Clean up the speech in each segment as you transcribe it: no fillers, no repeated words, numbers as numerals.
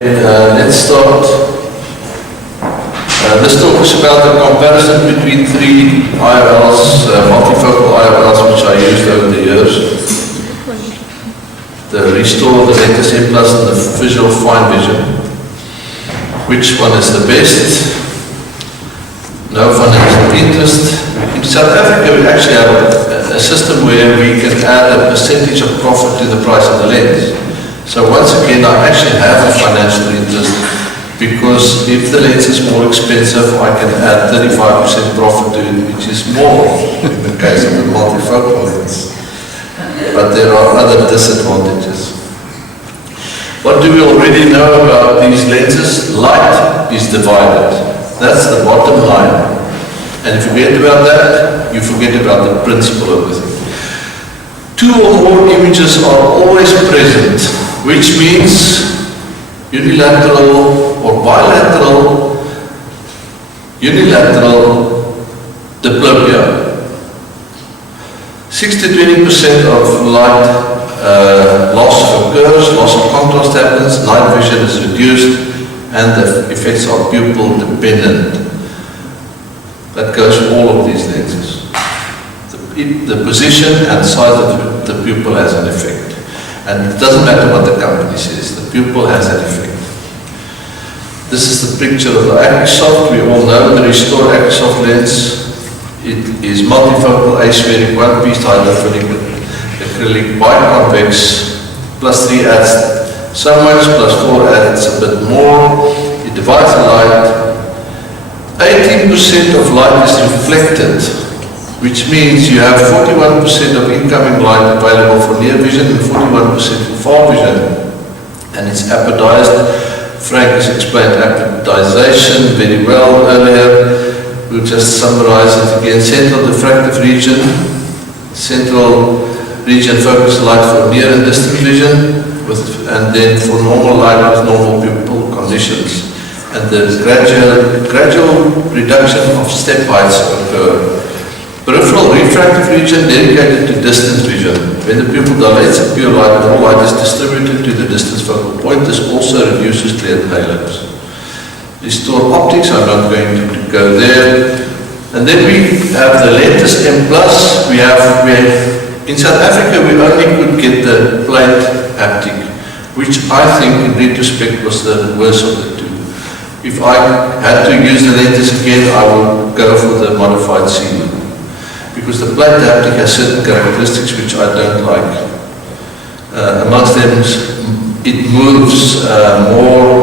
Let's start. This talk is about the comparison between three IOLs, multifocal IOLs, which I used over the years. The ReSTOR, the LENTIS MPlus, and the Physiol Fine Vision. Which one is the best? No financial interest. In South Africa, we actually have a system where we can add a percentage of profit to the price of the lens. So once again, I actually have a financial interest because if the lens is more expensive, I can add 35% profit to it, which is more in the case of the multifocal lens. But there are other disadvantages. What do we already know about these lenses? Light is divided. That's the bottom line. And if you forget about that, you forget about the principle of the thing. Two or more images are always present, which means unilateral or bilateral, unilateral diplopia. 60–20% of light loss occurs, loss of contrast happens, night vision is reduced, and the effects are pupil dependent. That goes for all of these lenses. The position and size of the pupil has an effect. And it doesn't matter what the company says, the pupil has an effect. This is the picture of the AcrySoft. We all know the ReSTOR AcrySoft lens. It is multifocal, aspheric, one-piece hydrophilic acrylic, biconvex, plus 3 adds so much, plus 4 adds a bit more. It divides the light. 18% of light is reflected, which means you have 41% of incoming light available for near vision and 41% for far vision. And it's apodized. Frank has explained apodization very well earlier. We'll just summarize it again. Central diffractive region. Central region focuses light for near and distant vision, and then for normal light with normal pupil conditions. And the gradual reduction of step heights occur. Peripheral refractive region dedicated to distance vision. When the pupil dilates a pure light, more light is distributed to the distance focal point. This also reduces clear halos. ReSTOR Optics, I'm not going to go there. And then we have the LENTIS MPlus. In South Africa, we only could get the plate haptic, which I think in retrospect was the worst of the two. If I had to use the lentis again, I would go for the modified sealant. Because the plate haptic has certain characteristics which I don't like. Amongst them, it moves more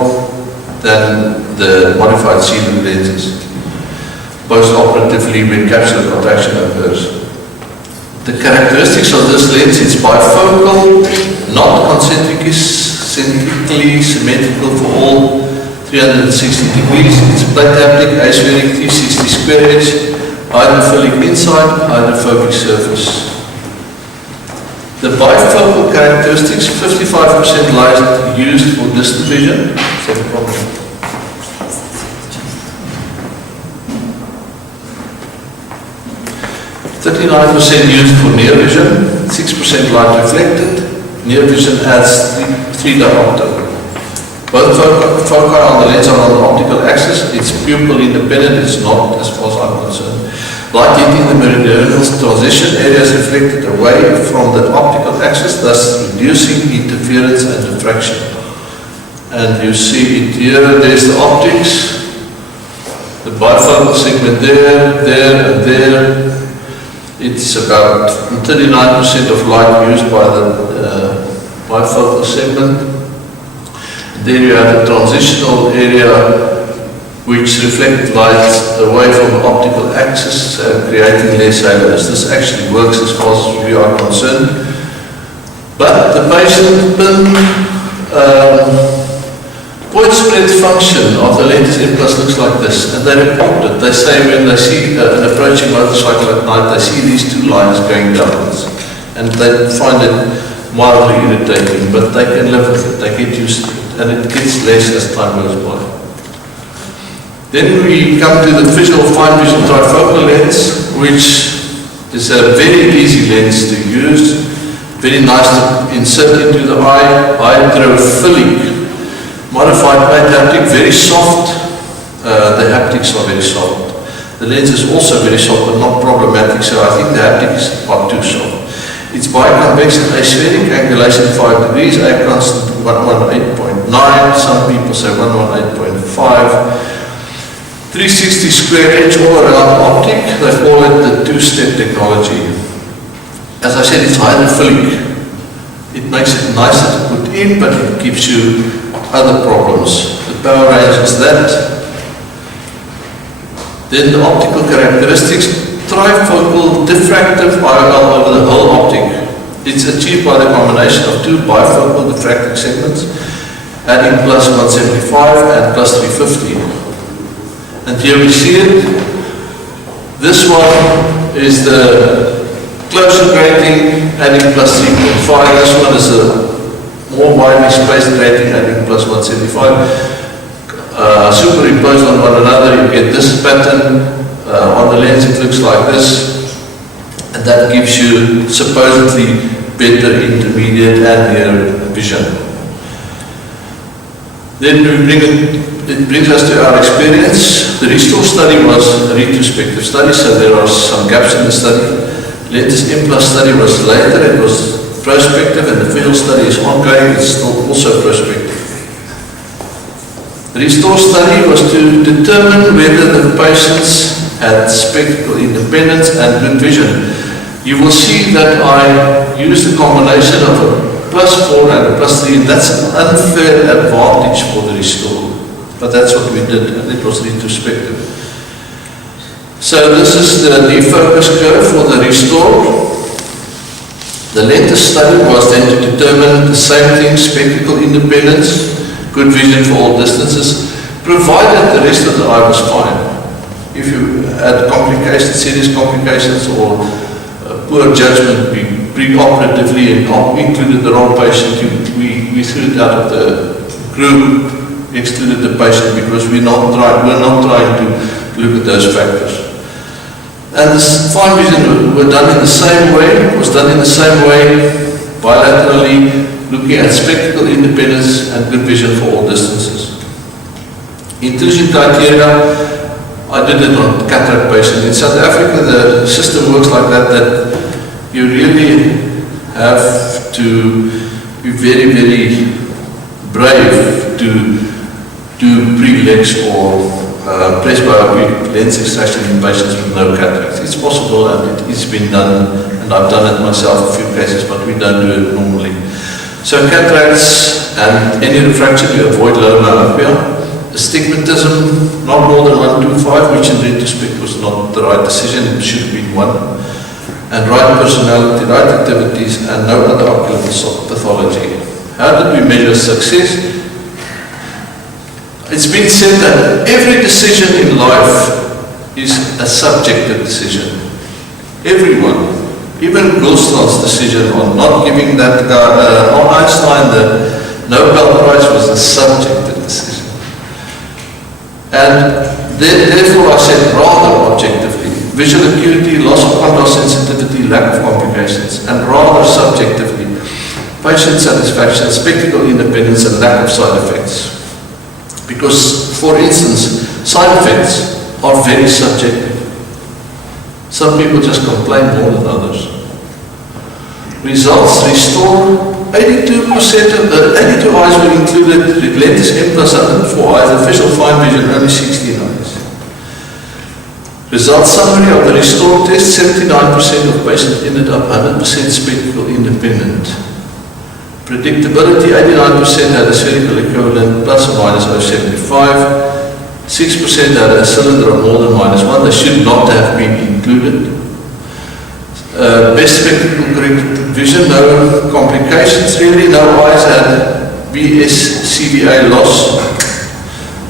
than the modified sealant lenses. Post-operatively, when capsular contraction occurs. The characteristics of this lens is bifocal, not concentrically symmetrical for all 360 degrees. It's plate haptic, aspheric, 360 square edge. Hydrophilic inside, hydrophobic surface. The bifocal characteristics, 55% light used for distant vision. Second problem. 39% used for near vision, 6% light reflected. Near vision adds 3 diopter. Both foci on the lens are on the optical axis. It's pupil independent, it's not as far as I'm concerned. Light hitting the meridional transition area is reflected away from the optical axis, thus reducing interference and diffraction. And you see it here, there's the optics, the bifocal segment there, and there. It's about 39% of light used by the bifocal segment. Then you have the transitional area which reflects light away from the optical axis, creating less halos. This actually works as far as we are concerned. But the patient point spread function of the LENTIS MPlus looks like this, and they report it. They say when they see an approaching motorcycle at night, they see these two lines going downwards, and they find it mildly irritating, but they can live with it, they get used to it, and it gets less as time goes by. Then we come to the Physiol Fine Vision Trifocal lens, which is a very easy lens to use, very nice to insert into the eye, hydrophilic, Modified plate haptic, very soft. The haptics are very soft. The lens is also very soft, but not problematic, so I think the haptics are too soft. It's biconvex and aspheric, angulation 5 degrees, A constant 118.9, some people say 118.5. 360 square inch all around optic, they call it the two-step technology. As I said, it's hydrophilic. It makes it nicer to put in, but it gives you other problems. The power range is that. Then the optical characteristics, trifocal diffractive IOL over the whole optic. It's achieved by the combination of two bifocal diffractive segments, adding plus 175 and plus 350. And here we see it. This one is the closer grating, adding plus 3.5. This one is a more widely spaced grating, adding plus 175. Superimposed on one another, you get this pattern. On the lens it looks like this, and that gives you supposedly better intermediate and near vision. Then it brings us to our experience. The ReSTOR study was a retrospective study, so there are some gaps in the study. LENTIS MPlus study was later, it was prospective, and the Physiol study is ongoing, it's still also prospective. The ReSTOR study was to determine whether the patients had spectacle independence and good vision. You will see that I used a combination of a +4 and a +3, and that's an unfair advantage for the ReSTOR. But that's what we did, and it was retrospective. So this is the defocus curve for the ReSTOR. The LENTIS study was then to determine the same thing, spectacle independence, good vision for all distances, provided the rest of the eye was fine. If you had complications, serious complications, or poor judgment pre-operatively and included the wrong patient, we threw it out of the group, excluded the patient, because we're not trying to look at those factors. And this fine vision was done in the same way, bilaterally, looking at spectacle independence and good vision for all distances. Inclusion criteria, I did it on cataract patients. In South Africa, the system works like that you really have to be very, very brave to do pre-LEX or presbyopic lens extraction in patients with no cataracts. It's possible, and it has been done, and I've done it myself a few cases, but we don't do it normally. So cataracts and any refraction, you avoid low myopia. Astigmatism, not more than 125, which in retrospect was not the right decision, it should have been 1. And right personality, right activities, and no other ocular pathology. How did we measure success? It's been said that every decision in life is a subjective decision. Everyone. Even Goldstein's decision on not giving that guy, on Einstein, the Nobel Prize was a subjective decision. And therefore I said rather objectively, visual acuity, loss of contrast sensitivity, lack of complications, and rather subjectively, patient satisfaction, spectacle independence, and lack of side effects. Because, for instance, side effects are very subjective. Some people just complain more than others. Results, ReSTOR, 82% of the 82 eyes were included, LENTIS MPlus 104 eyes, the Physiol Fine vision only 16 eyes. Results summary of the ReSTOR test, 79% of patients ended up 100% spectacle independent. Predictability, 89% had a spherical equivalent plus or minus 0.75. 6% had a cylinder of more than -1. They should not have been included. Best spectacle corrected vision, no complications really. No eyes had BS-CVA loss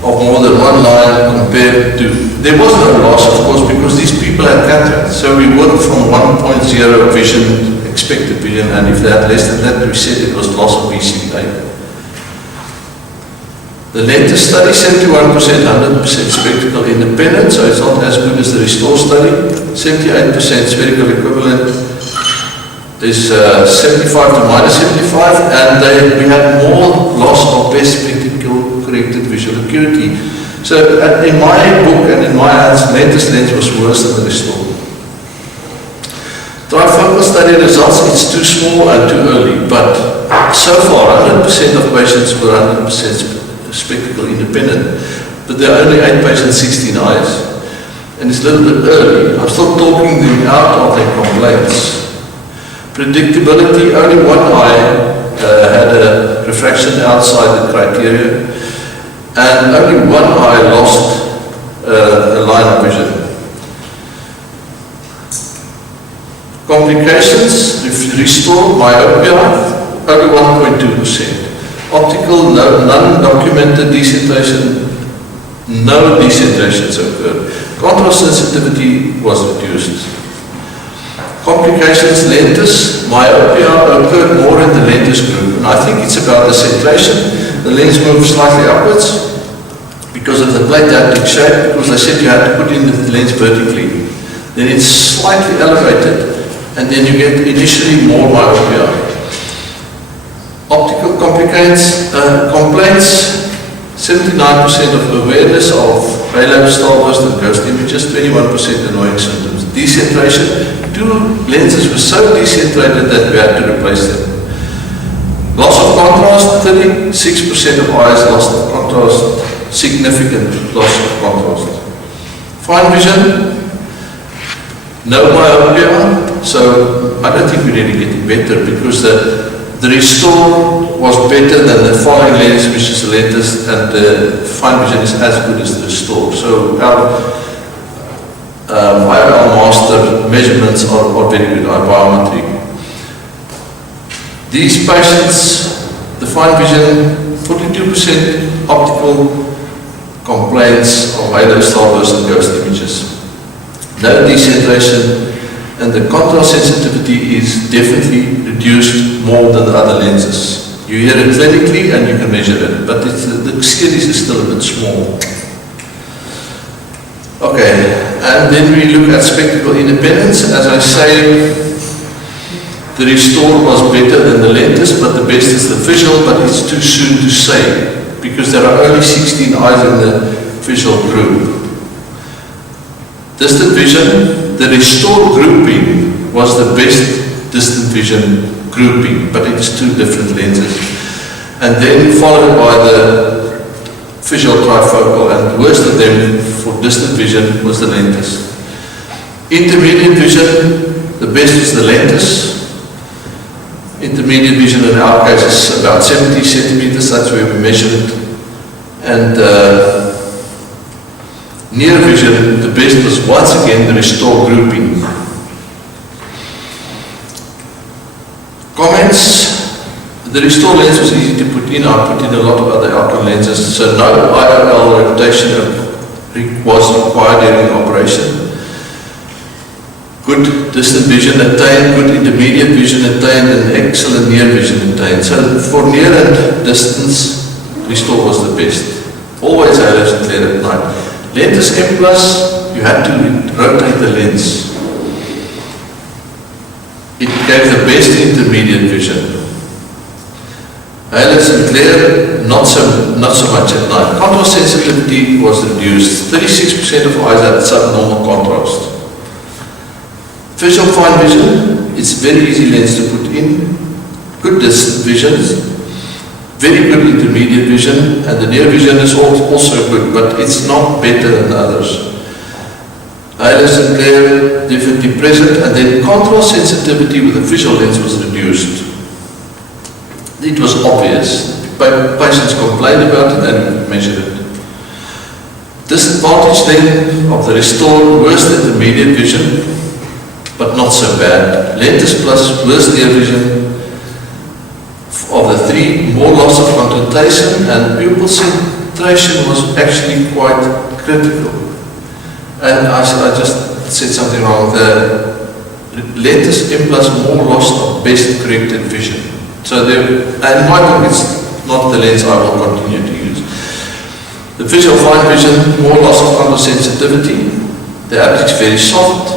of more than 1 line compared to, there was no loss of course because these people had cataracts. So we worked from 1.0 vision, expected vision, and if they had less than that, we said it was loss of BCVA. The LENTIS study, 71%, 100% spectacle independent, so it's not as good as the ReSTOR study. 78% spherical equivalent is 75 to -75, and we had more loss of best spectacle corrected visual acuity. So in my book and in my hands, LENTIS lens was worse than the ReSTOR. Trifocal study results, it's too small and too early, but so far 100% of patients were 100% spectacle independent, but there are only 8 patients, 16 eyes. And it's a little bit early. I'm still talking them out of their complaints. Predictability, only one eye had a refraction outside the criteria, and only one eye lost a line of vision. Complications, ReSTOR myopia, only 1.2%. Optical, non-documented decentration, no decentrations occurred. Contrast sensitivity was reduced. Complications, LENTIS myopia occurred more in the LENTIS group, and I think it's about the centration. The lens moved slightly upwards because of the plate-haptic shape, because they said you had to put in the lens vertically. Then it's slightly elevated, and then you get initially more myopia. Optical complaints, 79% of awareness of halo, starburst and ghost images, 21% annoying symptoms. Decentration, 2 lenses were so decentrated that we had to replace them. Loss of contrast, 36% of eyes lost of contrast, significant loss of contrast. Fine vision, no myopia, so I don't think we're really getting better, because the ReSTOR was better than the following lens, which is the LENTIS, and the fine vision is as good as the ReSTOR. So our IOL master measurements are very good, our biometry. These patients, the fine vision, 42% optical complaints of halo, starburst and ghost images. No decentration, and the contrast sensitivity is definitely reduced more than the other lenses. You hear it clinically and you can measure it, but the series is still a bit small. Okay, and then we look at spectacle independence. As I say, the ReSTOR was better than the LENTIS, but the best is the Physiol, but it's too soon to say, because there are only 16 eyes in the Physiol group. Distant vision, the ReSTOR grouping was the best distant vision grouping, but it's 2 different lenses. And then followed by the Physiol trifocal, and worst of them for distant vision was the LENTIS. Intermediate vision, the best was the LENTIS. Intermediate vision in our case is about 70 centimeters, that's where we measured it. And near vision, the best was once again the ReSTOR grouping. Comments, the ReSTOR lens was easy to put in. I put in a lot of other outcome lenses, so no IOL rotation was required during operation. Good distant vision attained, good intermediate vision attained, and excellent near vision attained. So for near and distance, ReSTOR was the best. Always halos and clear at night. LENTIS MPlus, you had to rotate the lens. It gave the best intermediate vision. Halos and clear, not so much at night. Contrast sensitivity was reduced. 36% of eyes had subnormal contrast. Physiol Fine vision, it's very easy lens to put in. Good distant visions, very good intermediate vision, and the near vision is also good, but it's not better than the others. Halos and glare definitely present, and then contrast sensitivity with the Physiol lens was reduced. It was obvious. Patients complained about it and we measured it. Disadvantage then of the ReSTOR, worst intermediate vision, but not so bad. LENTIS MPlus, worst near vision. Of the 3, more loss of concentration, and pupil centration was actually quite critical. And I just said something wrong. The LENTIS MPlus, more loss of best corrected vision. So there, and in my book, it's not the lens I will continue to use. The Physiol Fine vision, more loss of contrast sensitivity. The optics very soft.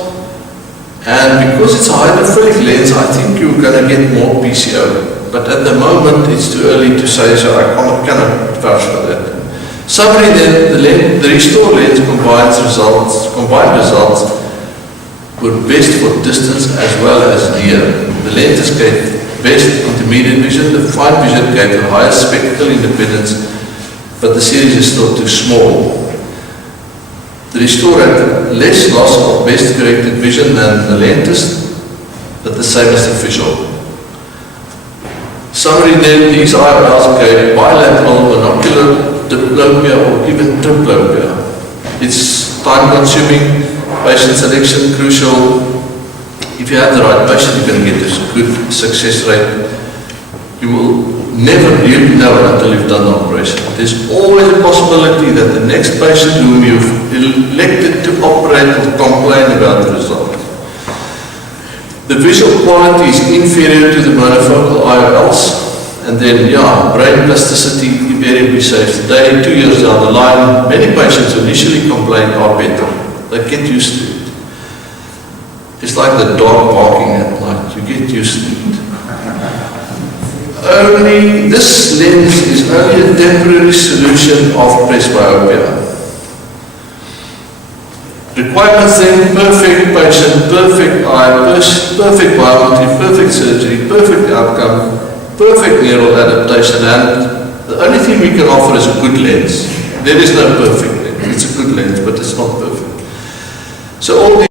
And because it's a hydrophilic lens, I think you're going to get more PCO. But at the moment, it's too early to say, so I cannot vouch for that. Summary then, the ReSTOR lens combined results were best for distance as well as near. The LENTIS gave best intermediate vision, the fine vision gave the highest spectacle independence, but the series is still too small. The ReSTOR had less loss of best corrected vision than the LENTIS, but the same as the Physiol. Summary then, these IOLs gave bilateral monocular diplopia or even triplopia. It's time consuming, patient selection crucial. If you have the right patient, you're going to get this good success rate. You will never really know until you've done the operation. There's always a possibility that the next patient whom you've elected to operate will complain about the result. The visual quality is inferior to the monofocal IOLs. And then, brain plasticity invariably saves the day. 2 years down the line, many patients who initially complain are better. They get used to it. It's like the dog barking at night. You get used to it. This lens is only a temporary solution of presbyopia. Requirements then, perfect patient, perfect eye, perfect biometry, perfect surgery, perfect outcome, perfect neural adaptation, and the only thing we can offer is a good lens. There is no perfect lens. It's a good lens, but it's not perfect. So all these